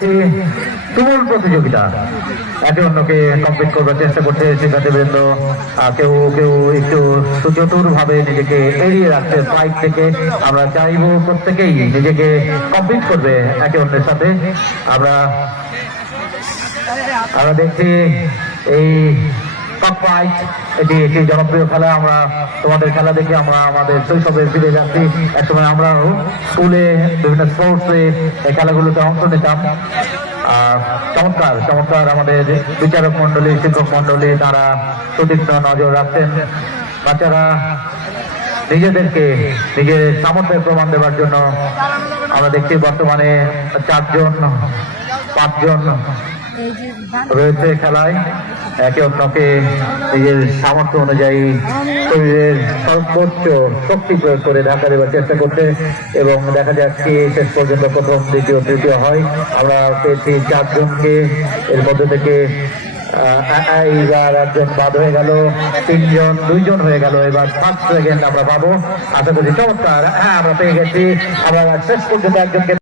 দেখছি তুমুল প্রতিযোগিতা। একে অন্যকে কমপ্লিট করবার চেষ্টা করছে আর কেউ কেউ একটু সুচতুর ভাবে নিজেকে এড়িয়ে রাখছে ফাইট থেকে। আমরা চাইব প্রত্যেকেই নিজেকে কমপ্লিট করবে একে অন্যের সাথে। আমরা আমরা দেখছি এই ফাইট এটি একটি জনপ্রিয় খেলা। আমরা তোমাদের খেলা দেখে আমরা আমাদের শৈশবে ফিরে যাচ্ছি। একসময় আমরাও স্কুলে, বিভিন্ন স্পোর্টসে এই খেলাগুলোতে অংশ নিতাম। আর চমৎকার চমৎকার আমাদের বিচারক মন্ডলী শিক্ষক মন্ডলী তারা সুতীক্ষ্ণ নজর রাখছেন। বাচ্চারা নিজেদেরকে নিজের সামর্থ্যের প্রমাণ দেওয়ার জন্য আমরা দেখছি বর্তমানে চারজন, পাঁচজন রয়েছে খেলায়। একে অন্যকে নিজের সামর্থ্য অনুযায়ী শরীরের সর্বোচ্চ শক্তি প্রয়োগ করে ঢাকা দেওয়ার চেষ্টা করছে এবং দেখা যাচ্ছে শেষ পর্যন্ত প্রথম, দ্বিতীয়, তৃতীয় হয়। আমরা পেয়েছি চারজনকে। এর মধ্যে থেকে এইবার একজন বাদ হয়ে গেল, তিনজন, দুইজন হয়ে গেল। এবার পাঁচ সেকেন্ড আমরা পাবো। আশা করি চমৎকার। হ্যাঁ আমরা পেয়ে গেছি। আমরা শেষ পর্যন্ত একজনকে